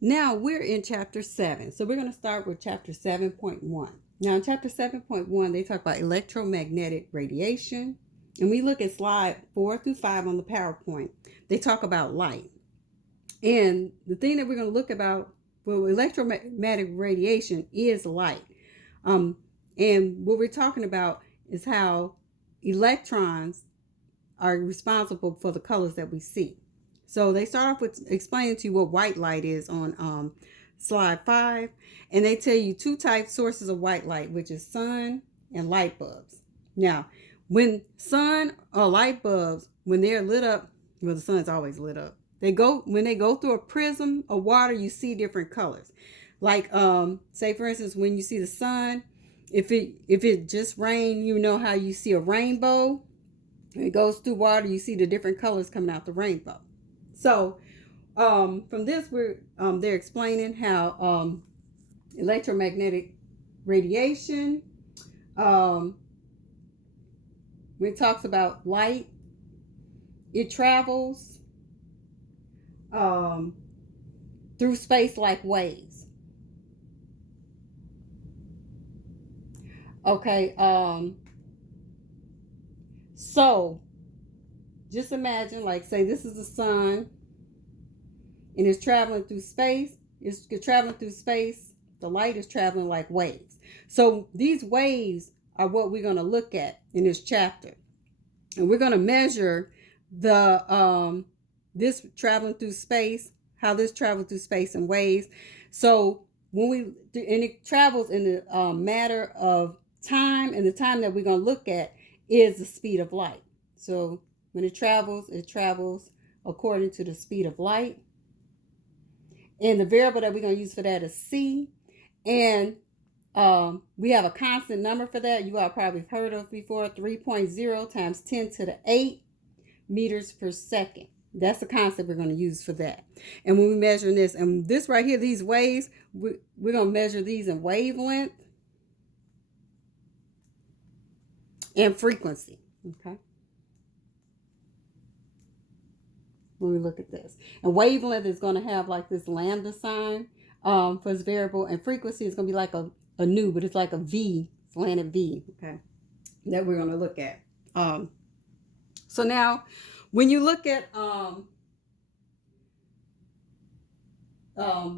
Now we're in chapter 7. So we're going to start with chapter 7.1. Now in chapter 7.1, they talk about electromagnetic radiation. And we look at slide 4 through 5 on the PowerPoint. They talk about light. And the thing that we're going to look about for electromagnetic radiation is light. And what we're talking about is how electrons are responsible for the colors that we see. So they start off with explaining to you what white light is on slide 5. And they tell you two types sources of white light, which is sun and light bulbs. Now, when sun or light bulbs, when they're lit up, well, the sun's always lit up. When they go through a prism of water, you see different colors. Like, say for instance, when you see the sun, if it just rained, you know how you see a rainbow. It goes through water, you see the different colors coming out the rainbow. So from this, they're explaining how electromagnetic radiation, when it talks about light, it travels through space like waves. Okay, so just imagine, like, say this is the sun and it's traveling through space. It's traveling through space. The light is traveling like waves. So these waves are what we're going to look at in this chapter. And we're going to measure the this traveling through space, how this travels through space and waves. So and it travels in the matter of time, and the time that we're going to look at is the speed of light. So when it travels according to the speed of light. And the variable that we're going to use for that is c. And we have a constant number for that. You all probably heard of before, 3.0 times 10 to the 8 meters per second. That's the constant we're going to use for that. And when we measure this, and this right here, these waves, we're going to measure these in wavelength and frequency. Okay. When we look at this, and wavelength is going to have like this lambda sign for its variable, and frequency is going to be like a nu, but it's like a V, slanted V. Okay, that we're going to look at. So now, when you look at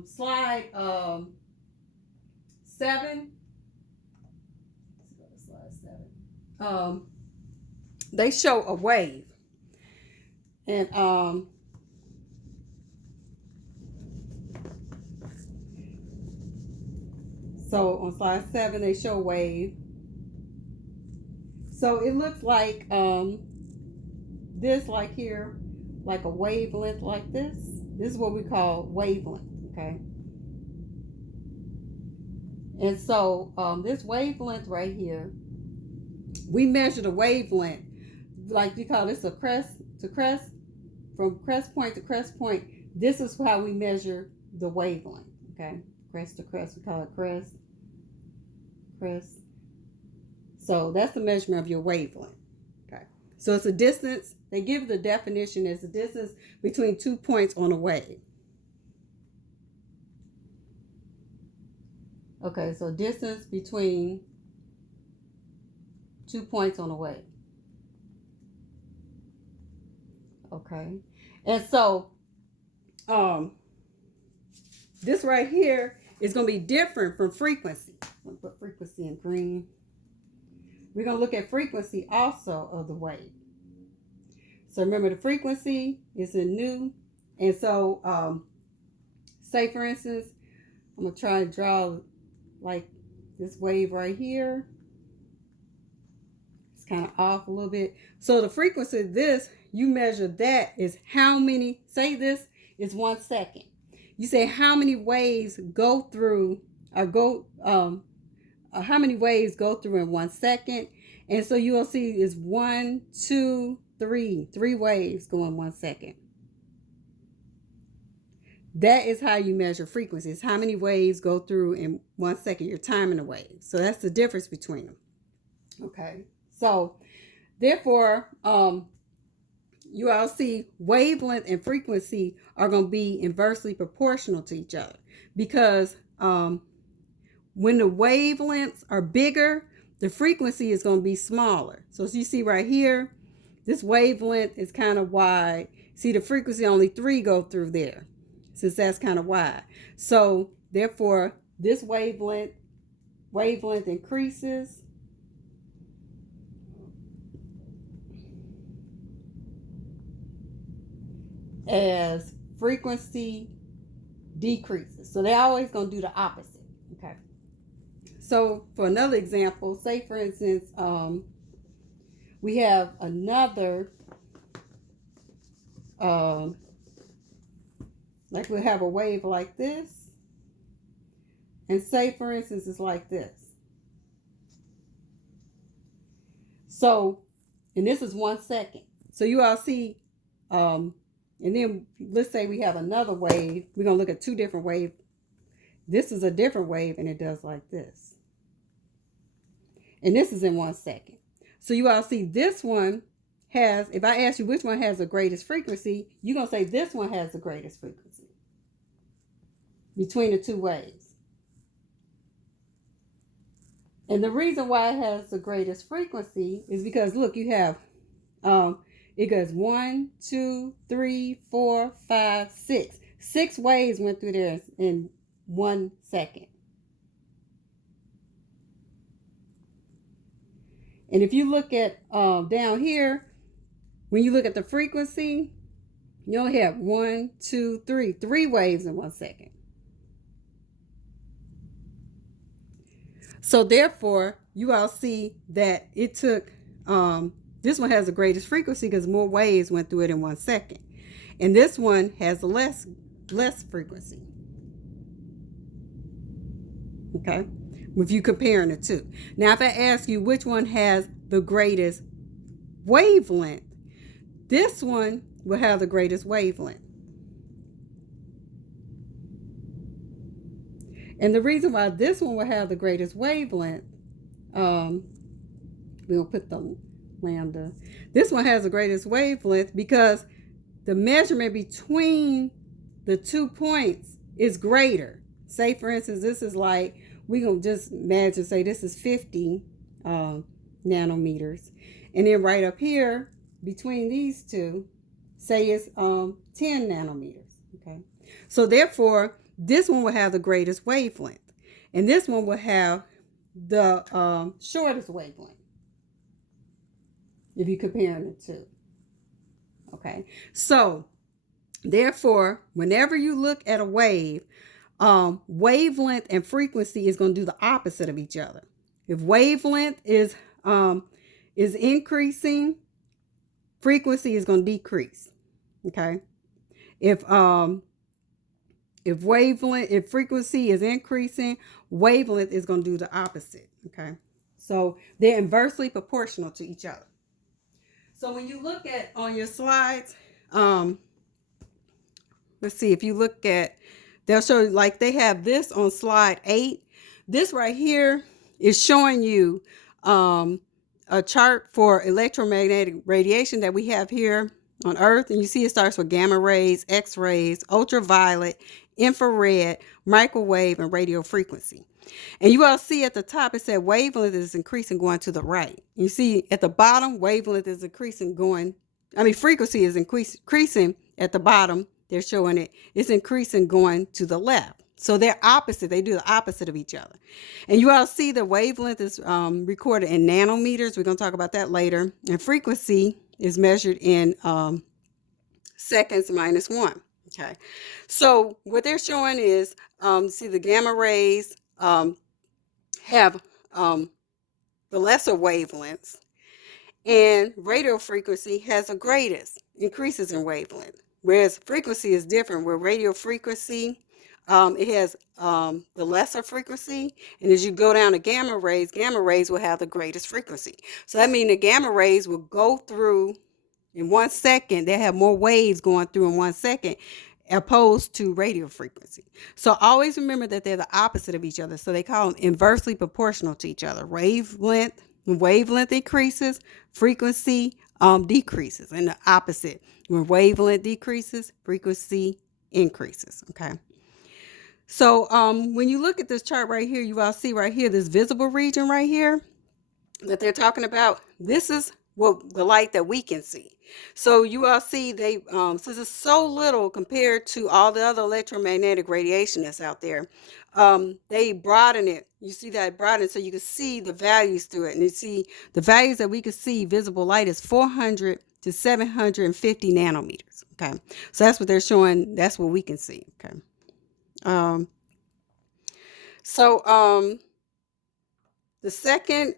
slide 7, they show a wave. And so on slide 7, they show a wave. So it looks like this, like here, like a wavelength like this. This is what we call wavelength, okay? And so this wavelength right here, we measure the wavelength, like we call this a crest to crest, from crest point to crest point. This is how we measure the wavelength, okay? Crest to crest, we call it crest. So that's the measurement of your wavelength, okay? So it's a distance. They give the definition as the distance between 2 points on a wave. Okay, so distance between 2 points on a wave. Okay, and so this right here is going to be different from frequency. I'm going to put frequency in green. We're going to look at frequency also of the wave. So remember, the frequency is in nu. And so say for instance, I'm going to try to draw like this wave right here. It's kind of off a little bit. So the frequency of this, you measure that is how many, say this is 1 second. You say how many waves go through, or how many waves go through in 1 second. And so you will see is 1, 2, 3 waves go in 1 second. That is how you measure frequency. It's how many waves go through in 1 second. You're timing the waves. So that's the difference between them. Okay. So therefore, you all see wavelength and frequency are going to be inversely proportional to each other, because when the wavelengths are bigger, the frequency is going to be smaller. So as you see right here, this wavelength is kind of wide. See, the frequency, only 3 go through there, since that's kind of wide. So therefore, this wavelength increases, as frequency decreases. So they're always going to do the opposite. Okay. So for another example, say for instance, we have another, like we'll have a wave like this, and say for instance it's like this. So, and this is 1 second. So you all see, and then let's say we have another wave. We're going to look at 2 different waves. This is a different wave, and it does like this. And this is in 1 second. So you all see this one has, if I ask you which one has the greatest frequency, you're going to say this one has the greatest frequency between the 2 waves. And the reason why it has the greatest frequency is because, look, you have, it goes 1, 2, 3, 4, 5, 6. 6 waves went through there in 1 second. And if you look at down here, when you look at the frequency, you only have 1, 2, 3, 3 waves in 1 second. So therefore, you all see that it took, this one has the greatest frequency because more waves went through it in 1 second. And this one has less frequency. Okay? If you comparing the 2. Now, if I ask you which one has the greatest wavelength, this one will have the greatest wavelength. And the reason why this one will have the greatest wavelength, we'll put the lambda. This one has the greatest wavelength because the measurement between the 2 points is greater. Say, for instance, this is like, we're going to just imagine, say this is 50 nanometers. And then right up here, between these 2, say it's 10 nanometers. Okay. So therefore, this one will have the greatest wavelength. And this one will have the shortest wavelength, if you're comparing the 2. Okay. So therefore, whenever you look at a wave, wavelength and frequency is going to do the opposite of each other. If wavelength is increasing, frequency is going to decrease. Okay. If frequency is increasing, wavelength is going to do the opposite. Okay. So they're inversely proportional to each other. So when you look at on your slides, let's see, if you look at, they'll show you, like they have this on slide 8. This right here is showing you a chart for electromagnetic radiation that we have here on Earth. And you see it starts with gamma rays, X-rays, ultraviolet, infrared, microwave, and radio frequency. And you all see at the top, it said wavelength is increasing going to the right. You see at the bottom, wavelength is increasing frequency is increasing at the bottom. They're showing it's increasing going to the left. So they're opposite. They do the opposite of each other. And you all see the wavelength is recorded in nanometers. We're going to talk about that later. And frequency is measured in seconds minus 1. Okay. So what they're showing is, see the gamma rays have the lesser wavelengths, and radio frequency has the greatest increases in wavelength. Whereas frequency is different, where radio frequency, it has the lesser frequency. And as you go down to gamma rays will have the greatest frequency. So that means the gamma rays will go through in 1 second. They have more waves going through in 1 second, opposed to radio frequency. So always remember that they're the opposite of each other. So they call them inversely proportional to each other. When wavelength increases, frequency decreases, and the opposite. When wavelength decreases, frequency increases. Okay. So when you look at this chart right here, you all see right here, this visible region right here that they're talking about. This is what the light that we can see. So you all see they, since it's so little compared to all the other electromagnetic radiation that's out there, they broaden it. You see that broaden so you can see the values through it. And you see the values that we can see visible light is 400 to 750 nanometers. Okay. So that's what they're showing. That's what we can see. Okay. The second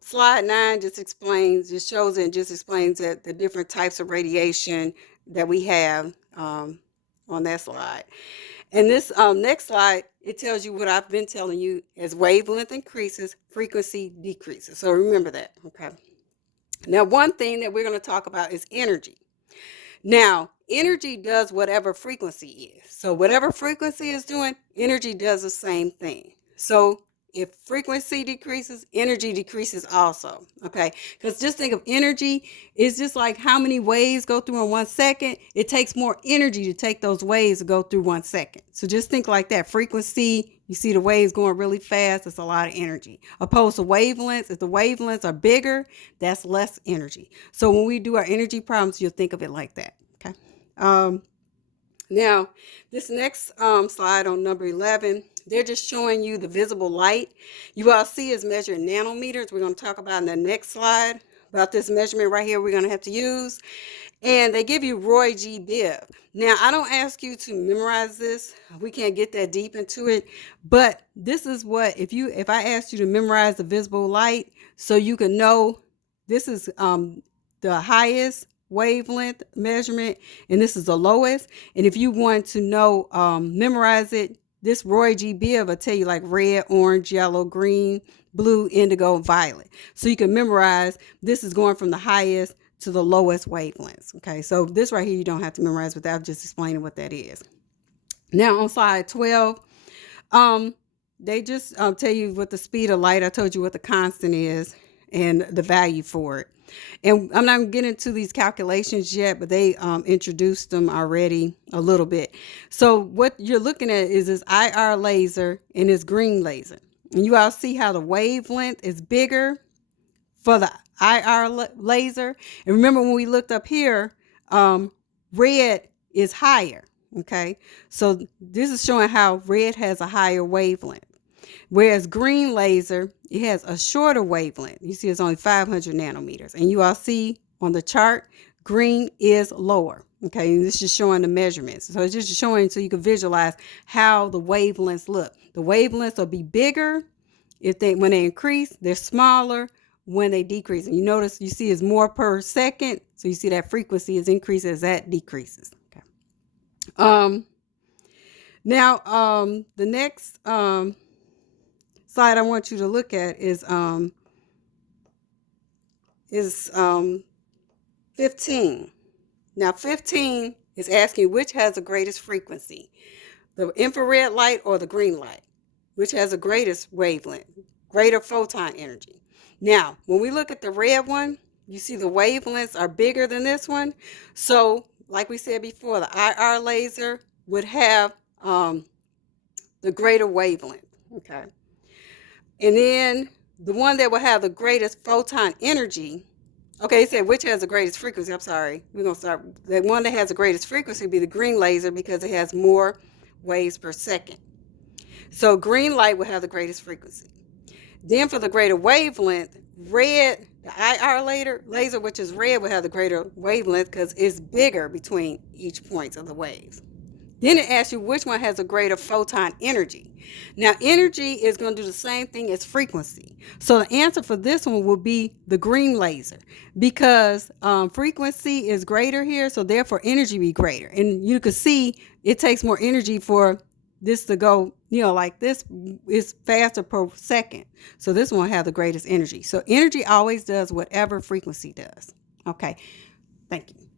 slide 9 just shows and just explains that the different types of radiation that we have on that slide. And this next slide, it tells you what I've been telling you: as wavelength increases, frequency decreases. So remember that. Okay. Now, one thing that we're going to talk about is energy. Now, energy does whatever frequency is. So whatever frequency is doing, energy does the same thing. So if frequency decreases, energy decreases also. Okay. Because just think of energy is just like how many waves go through in 1 second. It takes more energy to take those waves to go through 1 second. So just think like that. Frequency, you see the waves going really fast. It's a lot of energy. Opposed to wavelengths, if the wavelengths are bigger, that's less energy. So when we do our energy problems, you'll think of it like that. Okay. Now, this next slide on number 11, they're just showing you the visible light. You all see is measured in nanometers. We're going to talk about in the next slide about this measurement right here we're going to have to use. And they give you Roy G. Biv. Now, I don't ask you to memorize this. We can't get that deep into it. But this is what, if I asked you to memorize the visible light so you can know this is the highest wavelength measurement and this is the lowest. And if you want to know, memorize it, this Roy G. Biv will tell you like red, orange, yellow, green, blue, indigo, violet. So you can memorize this is going from the highest to the lowest wavelengths. Okay, so this right here you don't have to memorize without just explaining what that is. Now on slide 12, they just tell you what the speed of light. I told you what the constant is and the value for it. And I'm not going to get into these calculations yet, but they introduced them already a little bit. So what you're looking at is this IR laser and this green laser. And you all see how the wavelength is bigger for the IR laser. And remember when we looked up here, red is higher. Okay. So this is showing how red has a higher wavelength. Whereas green laser, it has a shorter wavelength. You see it's only 500 nanometers. And you all see on the chart, green is lower. Okay, and this is showing the measurements. So it's just showing so you can visualize how the wavelengths look. The wavelengths will be bigger when they increase. They're smaller when they decrease. And you notice you see it's more per second. So you see that frequency is increasing as that decreases. Okay. Now, the next slide I want you to look at is 15. Now 15 is asking which has the greatest frequency, the infrared light or the green light, which has the greatest wavelength, greater photon energy. Now, when we look at the red one, you see the wavelengths are bigger than this one. So like we said before, the IR laser would have the greater wavelength. Okay. And then the one that will have the greatest photon energy, okay, it said which has the greatest frequency. I'm sorry. We're going to start. The one that has the greatest frequency would be the green laser because it has more waves per second. So green light will have the greatest frequency. Then for the greater wavelength, red, the IR laser, which is red, will have the greater wavelength because it's bigger between each point of the waves. Then it asks you which one has a greater photon energy. Now, energy is going to do the same thing as frequency. So the answer for this one will be the green laser because frequency is greater here. So therefore, energy be greater. And you can see it takes more energy for this to go, like this is faster per second. So this one will have the greatest energy. So energy always does whatever frequency does. Okay. Thank you.